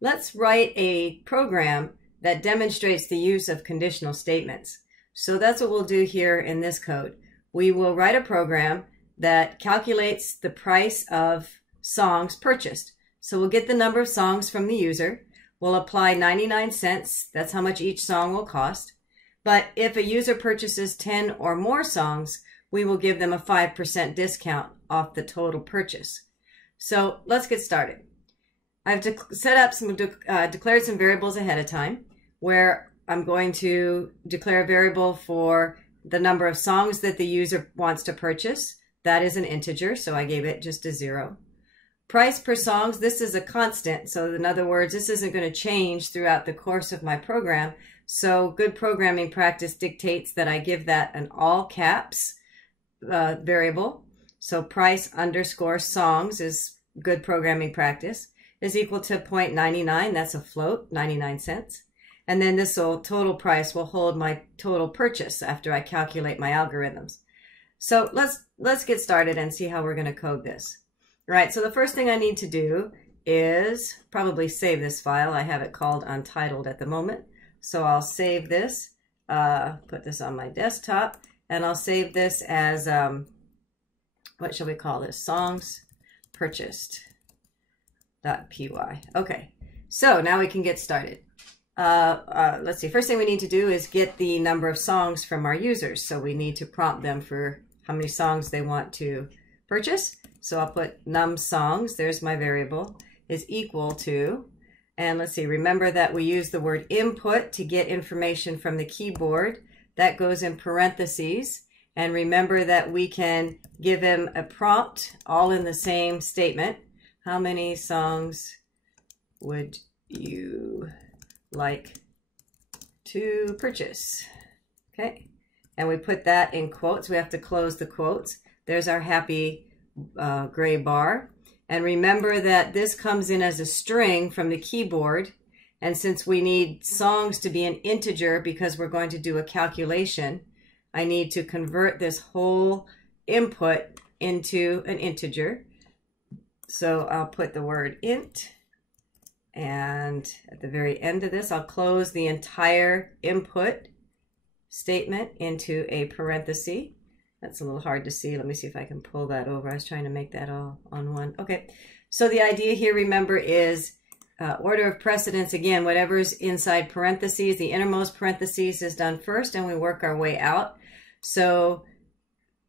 Let's write a program that demonstrates the use of conditional statements. So that's what we'll do here in this code. We will write a program that calculates the price of songs purchased. So we'll get the number of songs from the user. We'll apply 99 cents. That's how much each song will cost. But if a user purchases 10 or more songs, we will give them a 5% discount off the total purchase. So let's get started. I've set up some, declared some variables ahead of time where I'm going to declare a variable for the number of songs that the user wants to purchase. That is an integer, so I gave it just a 0. Price per songs, this is a constant. So in other words, this isn't going to change throughout the course of my program. So good programming practice dictates that I give that an all caps variable. So price underscore songs is good programming practice, is equal to 0.99. That's a float, 99 cents. And then this total price will hold my total purchase after I calculate my algorithms. So let's get started and see how we're going to code this. All right, so the first thing I need to do is probably save this file. I have it called Untitled at the moment. So I'll save this, put this on my desktop, and I'll save this as, what shall we call this? Songs purchased.py. Okay, so now we can get started. Let's see, first thing we need to do is get the number of songs from our users. So we need to prompt them for how many songs they want to purchase. So I'll put num songs, there's my variable, is equal to, and let's see, remember that we use the word input to get information from the keyboard. That goes in parentheses. And remember that we can give him a prompt all in the same statement. How many songs would you like to purchase? Okay, and we put that in quotes. We have to close the quotes. There's our happy gray bar. And remember that this comes in as a string from the keyboard. And since we need songs to be an integer because we're going to do a calculation, I need to convert this whole input into an integer. So I'll put the word int. And at the very end of this, I'll close the entire input statement into a parenthesis. That's a little hard to see. Let me see if I can pull that over. I was trying to make that all on one. Okay, so the idea here, remember, is order of precedence. Again, whatever's inside parentheses, the innermost parentheses is done first, and we work our way out. So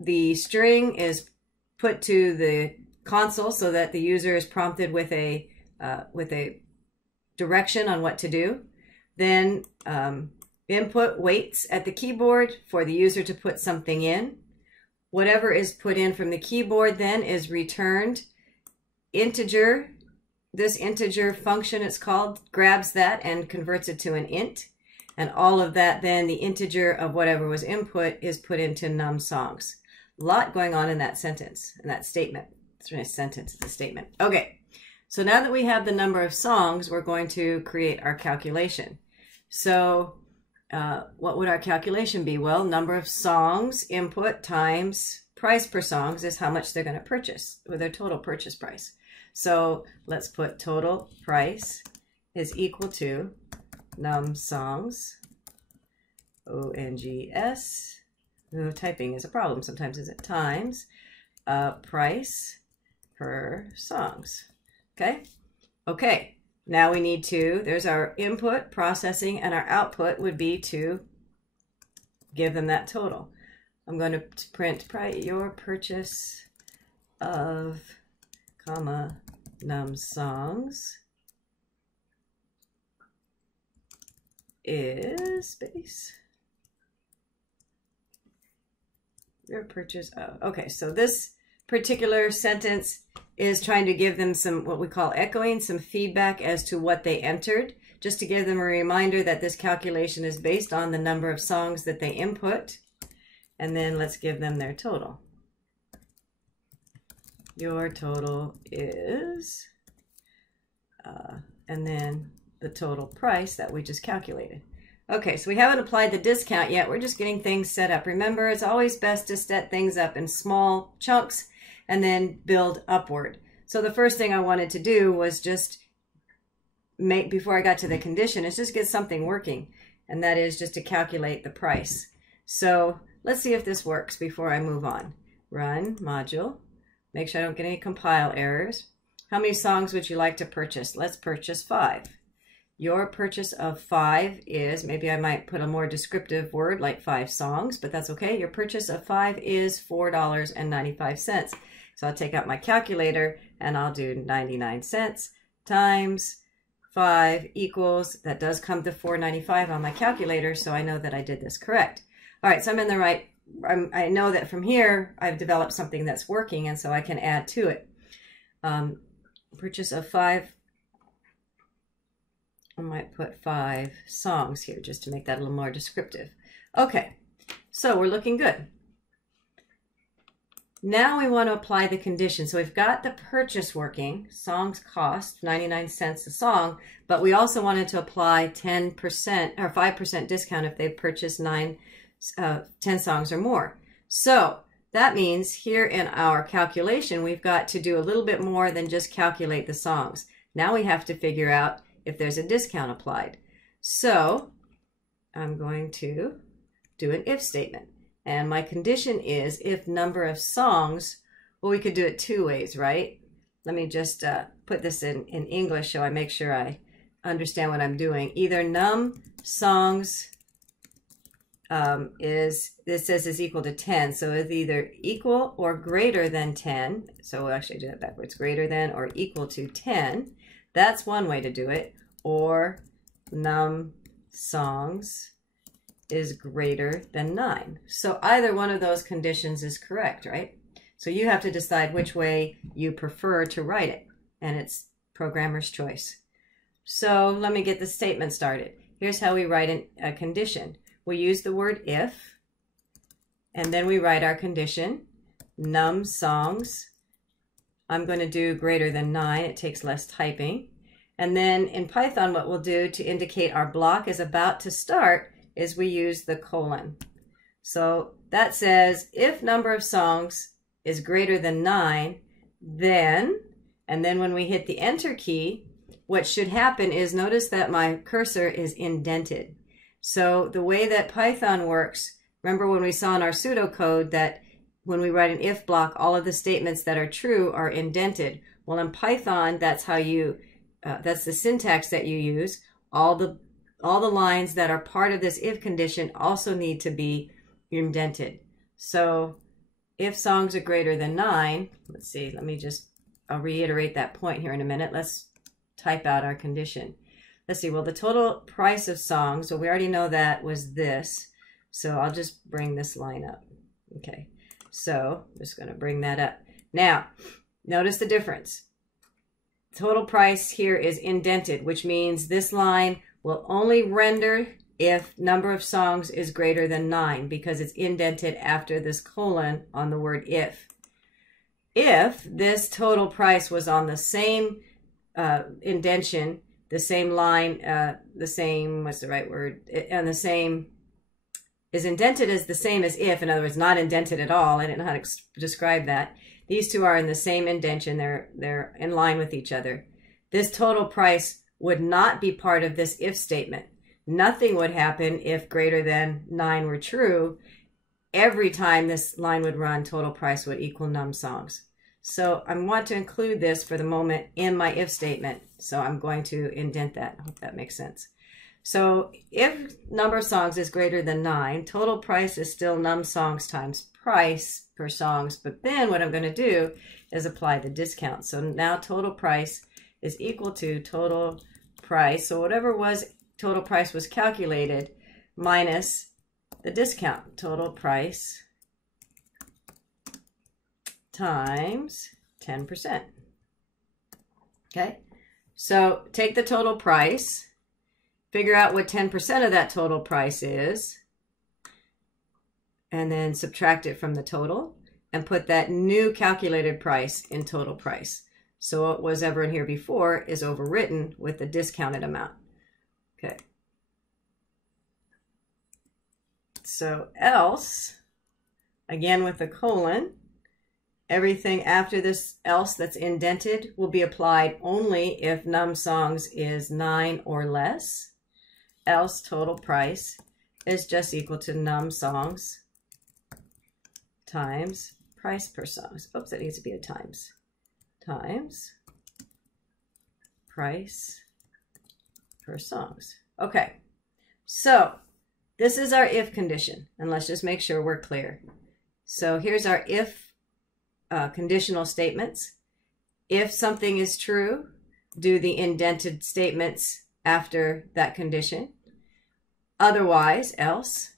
the string is put to the console so that the user is prompted with a direction on what to do. Then input waits at the keyboard for the user to put something in. Whatever is put in from the keyboard then is returned. Integer, this integer function it's called, grabs that and converts it to an int. And all of that then, the integer of whatever was input, is put into num songs. A lot going on in that sentence, in that statement. It's not a sentence, it's a statement. Okay, so now that we have the number of songs, we're going to create our calculation. So what would our calculation be? Well, number of songs input times price per songs is how much they're going to purchase with their total purchase price. So let's put total price is equal to num songs, O-N-G-S, typing is a problem sometimes, is it, times price per songs. Okay, okay. Now we need to, there's our input, processing, and our output would be to give them that total. I'm going to print your purchase of, comma, num songs is space. Your purchase of, okay, so this particular sentence is trying to give them some, what we call echoing, some feedback as to what they entered, just to give them a reminder that this calculation is based on the number of songs that they input. And then let's give them their total. Your total is, and then the total price that we just calculated. Okay, so we haven't applied the discount yet. We're just getting things set up. Remember, it's always best to set things up in small chunks and then build upward. So the first thing I wanted to do was just make before I got to the condition is just get something working, and that is just to calculate the price. So let's see if this works before I move on. Run module. Make sure I don't get any compile errors. How many songs would you like to purchase? Let's purchase 5. Your purchase of 5 is, maybe I might put a more descriptive word like 5 songs, but that's okay. Your purchase of 5 is $4.95. So I'll take out my calculator and I'll do 99 cents times 5 equals, that does come to $4.95 on my calculator, so I know that I did this correct. All right, so I'm in the right, I know that from here I've developed something that's working, and so I can add to it. Purchase of 5, I might put 5 songs here just to make that a little more descriptive. Okay, so we're looking good. Now we want to apply the condition. So we've got the purchase working. Songs cost 99 cents a song, but we also wanted to apply 10% or 5% discount if they purchase 10 songs or more. So that means here in our calculation, we've got to do a little bit more than just calculate the songs. Now we have to figure out if there's a discount applied. So I'm going to do an if statement. And my condition is if number of songs, well, we could do it 2 ways, right? Let me just put this in English so I make sure I understand what I'm doing. Either num songs is equal to 10. So it's either equal or greater than 10. So we'll actually do that backwards. Greater than or equal to 10. That's one way to do it. Or num songs is greater than 9. So either one of those conditions is correct, right? So you have to decide which way you prefer to write it, and it's programmer's choice. So let me get the statement started. Here's how we write a condition. We use the word if, and then we write our condition. Num songs, I'm going to do greater than 9. It takes less typing. And then in Python, what we'll do to indicate our block is about to start is we use the colon. So that says if number of songs is greater than 9, then, and then when we hit the enter key, what should happen is notice that my cursor is indented. So the way that Python works, remember when we saw in our pseudocode that when we write an if block, all of the statements that are true are indented. Well, in Python, that's how you, that's the syntax that you use. All the lines that are part of this if condition also need to be indented. So if songs are greater than 9, let's see, I'll reiterate that point here in a minute. Let's type out our condition. Let's see, well, the total price of songs, so we already know that was this. So I'll just bring this line up. Okay, so I'm just going to bring that up. Now, notice the difference. Total price here is indented, which means this line will only render if number of songs is greater than 9 because it's indented after this colon on the word if. If this total price was on the same indentation, the same line, the same, what's the right word? And the same, is indented as the same as if, in other words, not indented at all. I didn't know how to describe that. These two are in the same indentation. They're in line with each other. This total price would not be part of this if statement. Nothing would happen if greater than 9 were true. Every time this line would run, total price would equal num songs. So I want to include this for the moment in my if statement. So I'm going to indent that. I hope that makes sense. So if number of songs is greater than 9, total price is still num songs times price per songs. But then what I'm going to do is apply the discount. So now total price is equal to total price. So whatever was total price was calculated minus the discount. Total price times 10%. Okay, so take the total price, figure out what 10% of that total price is, and then subtract it from the total and put that new calculated price in total price. So what was ever in here before is overwritten with the discounted amount. Okay. So else, again with the colon, everything after this else that's indented will be applied only if num songs is 9 or less, else total price is just equal to num songs times price per songs. Oops, that needs to be a times price per songs. Okay, so this is our if condition, and let's just make sure we're clear. So here's our if conditional statements. If something is true, do the indented statements after that condition. Otherwise, else,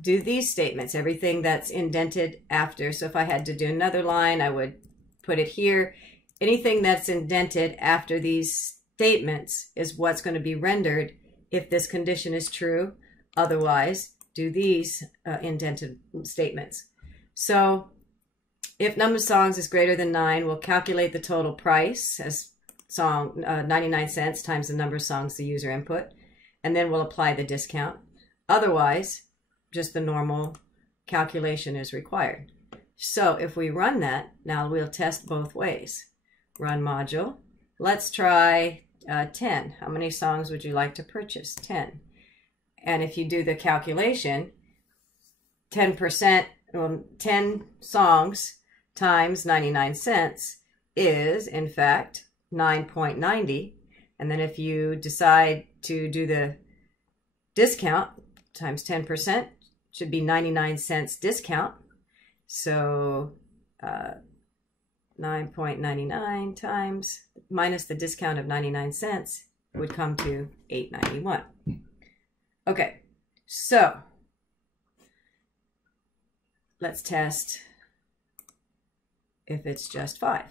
do these statements, everything that's indented after. So if I had to do another line, I would put it here. Anything that's indented after these statements is what's going to be rendered if this condition is true. Otherwise, do these indented statements. So if number of songs is greater than 9, we'll calculate the total price as 99 cents times the number of songs the user input, and then we'll apply the discount. Otherwise, just the normal calculation is required. So if we run that, now we'll test both ways. Run module. Let's try 10. How many songs would you like to purchase? 10. And if you do the calculation, 10%, 10 songs times 99 cents is, in fact, 9.90. And then if you decide to do the discount times 10%, should be 99 cents discount. So 9.99 times minus the discount of 99 cents would come to $8.91. Okay, so let's test if it's just 5.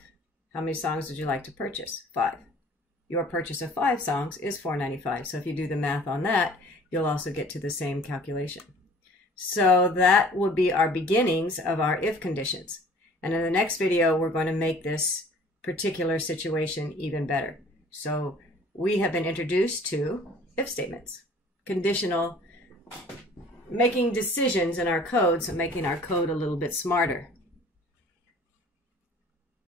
How many songs would you like to purchase? 5. Your purchase of 5 songs is $4.95. So if you do the math on that, you'll also get to the same calculation. So that will be our beginnings of our if conditions. And in the next video, we're going to make this particular situation even better. So we have been introduced to if statements, conditional, making decisions in our code, so making our code a little bit smarter.